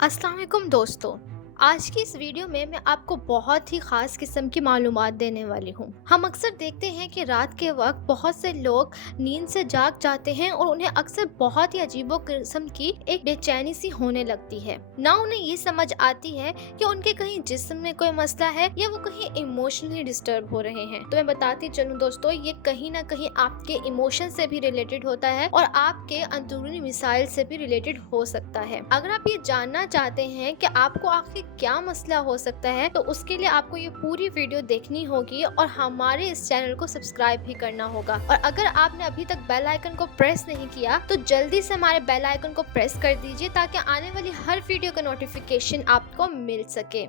अस्सलाम वालेकुम दोस्तों। आज की इस वीडियो में मैं आपको बहुत ही ख़ास किस्म की मालूमात देने वाली हूँ। हम अक्सर देखते हैं कि रात के वक्त बहुत से लोग नींद से जाग जाते हैं और उन्हें अक्सर बहुत ही अजीबो किस्म की एक बेचैनी सी होने लगती है। ना उन्हें ये समझ आती है कि उनके कहीं जिस्म में कोई मसला है या वो कहीं इमोशनली डिस्टर्ब हो रहे हैं। तो मैं बताती चलूँ दोस्तों, ये कहीं ना कहीं आपके इमोशन से भी रिलेटेड होता है और आपके अंदरूनी मिसाइल से भी रिलेटेड हो सकता है। अगर आप ये जानना चाहते हैं कि आपको आखिर क्या मसला हो सकता है, तो उसके लिए आपको ये पूरी वीडियो देखनी होगी और हमारे इस चैनल को सब्सक्राइब भी करना होगा। और अगर आपने अभी तक बेल आइकन को प्रेस नहीं किया तो जल्दी से हमारे बेल आइकन को प्रेस कर दीजिए ताकि आने वाली हर वीडियो का नोटिफिकेशन आपको मिल सके।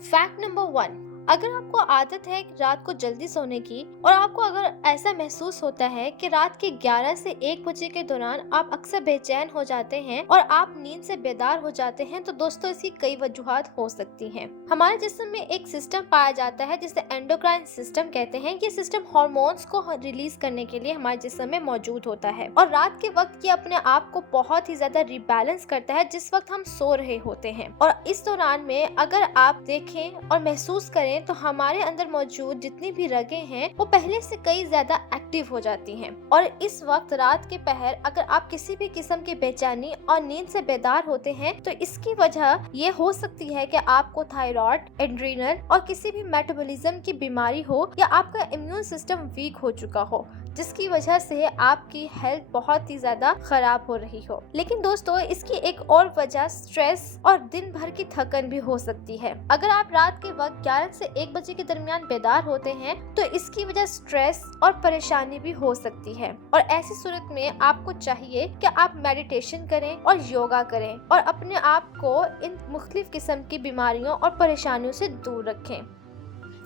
फैक्ट नंबर 1, अगर आपको आदत है रात को जल्दी सोने की और आपको अगर ऐसा महसूस होता है कि रात के 11 से 1 बजे के दौरान आप अक्सर बेचैन हो जाते हैं और आप नींद से बेदार हो जाते हैं, तो दोस्तों इसकी कई वजूहात हो सकती हैं। हमारे जिस्म में एक सिस्टम पाया जाता है जिसे एंडोक्राइन सिस्टम कहते हैं। ये सिस्टम हार्मोन्स को रिलीज करने के लिए हमारे जिस्म में मौजूद होता है और रात के वक्त ये अपने आप को बहुत ही ज्यादा रिबैलेंस करता है जिस वक्त हम सो रहे होते हैं। और इस दौरान में अगर आप देखें और महसूस करें तो हमारे अंदर मौजूद जितनी भी रगें हैं वो पहले से कई ज्यादा एक्टिव हो जाती हैं। और इस वक्त रात के पहर अगर आप किसी भी किस्म की बेचैनी और नींद से बेदार होते हैं तो इसकी वजह ये हो सकती है कि आपको थायराइड, एड्रीनल और किसी भी मेटाबॉलिज्म की बीमारी हो या आपका इम्यून सिस्टम वीक हो चुका हो, जिसकी वजह से आपकी हेल्थ बहुत ही ज्यादा खराब हो रही हो। लेकिन दोस्तों इसकी एक और वजह स्ट्रेस और दिन भर की थकन भी हो सकती है। अगर आप रात के वक्त 11 से 1 बजे के दरमियान बेदार होते हैं तो इसकी वजह स्ट्रेस और परेशानी भी हो सकती है। और ऐसी सूरत में आपको चाहिए कि आप मेडिटेशन करें और योगा करें और अपने आप को इन मुख्तलिफ किस्म की बीमारियों और परेशानियों से दूर रखें।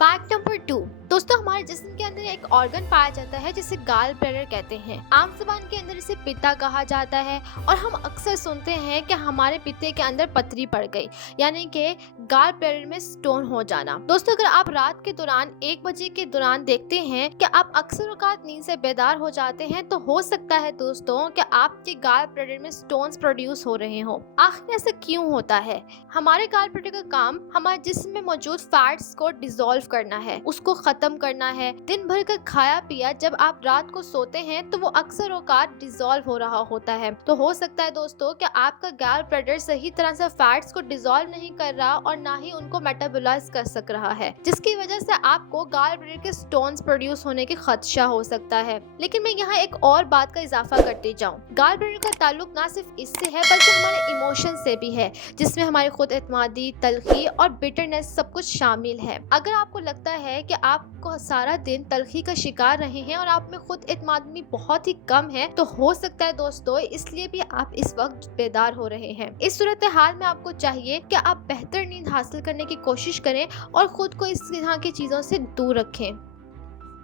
फैक्ट नंबर 2, दोस्तों हमारे जिस्म के अंदर एक ऑर्गन पाया जाता है जिसे गाल ब्लैडर कहते हैं। आम ज़बान के अंदर इसे पित्ता कहा जाता है और हम अक्सर सुनते हैं कि हमारे पित्ते के अंदर पथरी पड़ गई, यानी कि गाल ब्लैडर में स्टोन हो जाना। दोस्तों अगर आप रात के दौरान 1 बजे के दौरान देखते हैं कि आप अक्सर औकात नींद से बेदार हो जाते हैं, तो हो सकता है दोस्तों कि आपके गाल ब्लैडर में स्टोन्स प्रोड्यूस हो रहे हो। आखिर ऐसा क्यों होता है? हमारे गाल ब्लैडर का काम हमारे जिस्म में मौजूद फैट्स को डिसॉल्व करना है, उसको खत्म करना है। दिन भर का खाया पिया जब आप रात को सोते हैं तो वो अक्सर औकात डिसॉल्व हो रहा होता है। तो हो सकता है दोस्तों कि आपका गाल ब्लैडर सही तरह से फैट्स को डिसॉल्व नहीं कर रहा और ना ही उनको मेटाबोलाइज कर सक रहा है, जिसकी वजह से आपको गाल ब्लैडर के स्टोन्स प्रोड्यूस होने की खदशा हो सकता है। लेकिन मैं यहाँ एक और बात का इजाफा करती जाऊँ, गाल ब्लैडर का ताल्लुक ना सिर्फ इससे है बल्कि हमारे इमोशन से भी है, जिसमें हमारी खुद एतमादी, तलखी और बिटरनेस सब कुछ शामिल है। अगर आपको लगता है कि आपको सारा दिन तलखी का शिकार रहे हैं और आप में खुद एतमादी बहुत ही कम है, तो हो सकता है दोस्तों इसलिए भी आप इस वक्त बेदार हो रहे हैं। इस सूरत हाल में आपको चाहिए कि आप बेहतर नींद हासिल करने की कोशिश करें और खुद को इस तरह की चीजों से दूर रखें।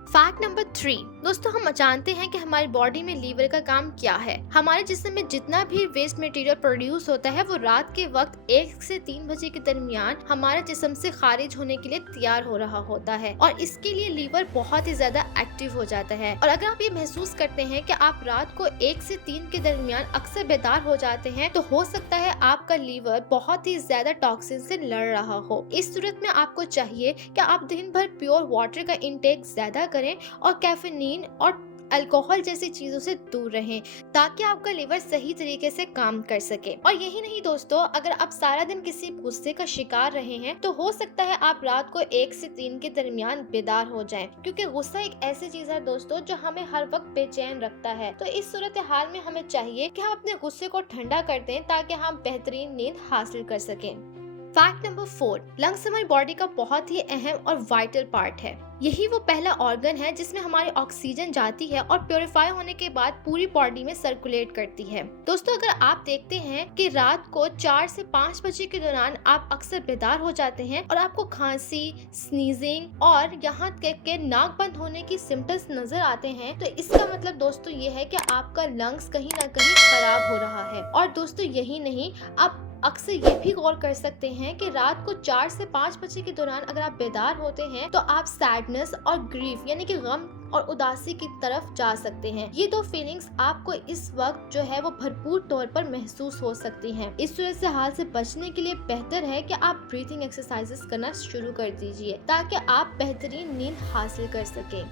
फैक्ट नंबर 3, दोस्तों हम जानते हैं कि हमारी बॉडी में लीवर का काम क्या है। हमारे जिस्म में जितना भी वेस्ट मटेरियल प्रोड्यूस होता है वो रात के वक्त 1 से 3 बजे के दरमियान हमारे जिस्म से खारिज होने के लिए तैयार हो रहा होता है और इसके लिए लीवर बहुत ही ज्यादा एक्टिव हो जाता है। और अगर आप ये महसूस करते हैं कि आप रात को 1 से 3 के दरमियान अक्सर बेदार हो जाते हैं, तो हो सकता है आपका लीवर बहुत ही ज्यादा टॉक्सिन से लड़ रहा हो। इस सूरत में आपको चाहिए कि आप दिन भर प्योर वाटर का इंटेक ज्यादा करें और कैफीन और अल्कोहल जैसी चीजों से दूर रहें ताकि आपका लिवर सही तरीके से काम कर सके। और यही नहीं दोस्तों, अगर आप सारा दिन किसी गुस्से का शिकार रहे हैं तो हो सकता है आप रात को 1 से 3 के दरमियान बेदार हो जाएं, क्योंकि गुस्सा एक ऐसी चीज है दोस्तों जो हमें हर वक्त बेचैन रखता है। तो इस सूरत हाल में हमें चाहिए कि हम अपने गुस्से को ठंडा कर दें ताकि हम बेहतरीन नींद हासिल कर सकें। फैक्ट नंबर 4, लंग्स हमारी बॉडी का बहुत ही अहम और वाइटल पार्ट है। यही वो पहला ऑर्गन है जिसमें हमारी ऑक्सीजन जाती है और प्योरीफाई होने के बाद पूरी बॉडी में सर्कुलेट करती है। दोस्तों अगर आप देखते हैं कि रात को 4 से 5 बजे के दौरान आप अक्सर बेदार हो जाते हैं और आपको खांसी, स्नीजिंग और यहाँ तक के नाक बंद होने की सिम्टम्स नजर आते हैं, तो इसका मतलब दोस्तों ये है कि आपका लंग्स कहीं ना कहीं खराब हो रहा है। और दोस्तों यही नहीं, आप अक्सर ये भी गौर कर सकते हैं कि रात को 4 से 5 बजे के दौरान अगर आप बेदार होते हैं तो आप सैडनेस और ग्रीफ यानी कि गम और उदासी की तरफ जा सकते हैं। ये दो फीलिंग्स आपको इस वक्त जो है वो भरपूर तौर पर महसूस हो सकती हैं। इस सूरत से हाल से बचने के लिए बेहतर है कि आप ब्रीथिंग एक्सरसाइजेस करना शुरू कर दीजिए ताकि आप बेहतरीन नींद हासिल कर सकें।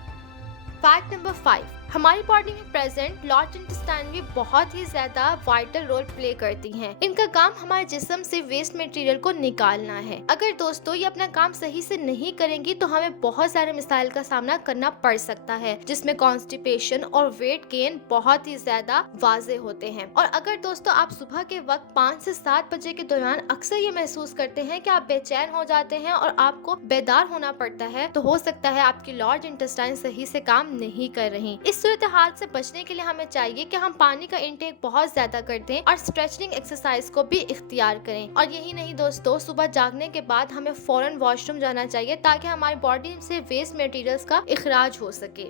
फैक्ट नंबर 5, हमारी बॉडी में प्रेजेंट लार्ज इंटेस्टाइन भी बहुत ही ज्यादा वाइटल रोल प्ले करती हैं। इनका काम हमारे जिस्म से वेस्ट मटेरियल को निकालना है। अगर दोस्तों ये अपना काम सही से नहीं करेंगी तो हमें बहुत सारे मसाइल का सामना करना पड़ सकता है, जिसमें कॉन्स्टिपेशन और वेट गेन बहुत ही ज्यादा वाजे होते हैं। और अगर दोस्तों आप सुबह के वक्त 5 से 7 बजे के दौरान अक्सर ये महसूस करते हैं कि आप बेचैन हो जाते हैं और आपको बेदार होना पड़ता है, तो हो सकता है आपकी लार्ज इंटेस्टाइन सही से काम नहीं कर रही। इस सूरत हाल से बचने के लिए हमें चाहिए कि हम पानी का इंटेक बहुत ज्यादा कर दें और स्ट्रेचिंग एक्सरसाइज को भी इख्तियार करें। और यही नहीं दोस्तों, सुबह जागने के बाद हमें फौरन वॉशरूम जाना चाहिए ताकि हमारी बॉडी से वेस्ट मटेरियल्स का इखराज हो सके।